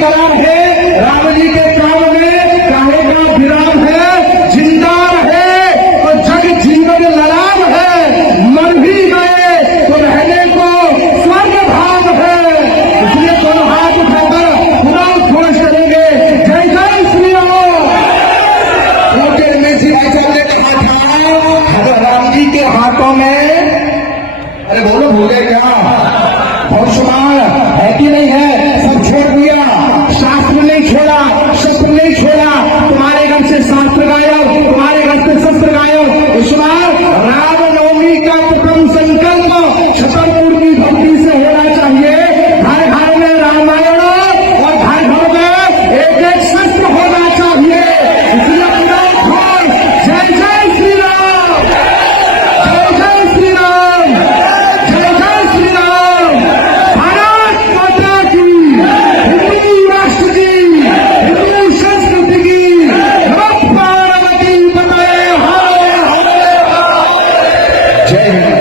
कलाम है, राम जी के काम में काहे का विराम है, जिंदा रहे तो जग जीवन ललाम है, मर भी गए तो रहने को स्वर्ग धाम है। इसलिए दोनों हाथ उठाकर पुनः घोष करेंगे, जय जय श्री राम। में श्री भाई साहब ने कहा था राम जी के हाथों में, अरे बोलो भूले क्या, भविष्यवाण है कि नहीं है, सब छोड़ दिया, शास्त्र नहीं छोड़ा, शस्त्र नहीं छोड़ा, तुम्हारे घर से शास्त्र गायब, तुम्हारे घर से शस्त्र गायब। इस बार रामनवमी का प्रथम संकल्प छतरपुर की भक्ति से होना चाहिए। घर घर में रामायण और घर घर में एक एक शस्त्र होना चाहिए। इसलिए जय जय श्री राम, जय जय श्री राम, जय जय श्री राम। भारत माता की, हिंदू राष्ट्र की, हिंदू संस्कृति की, नमः पार्वती पतये हर हर। जय हिंद।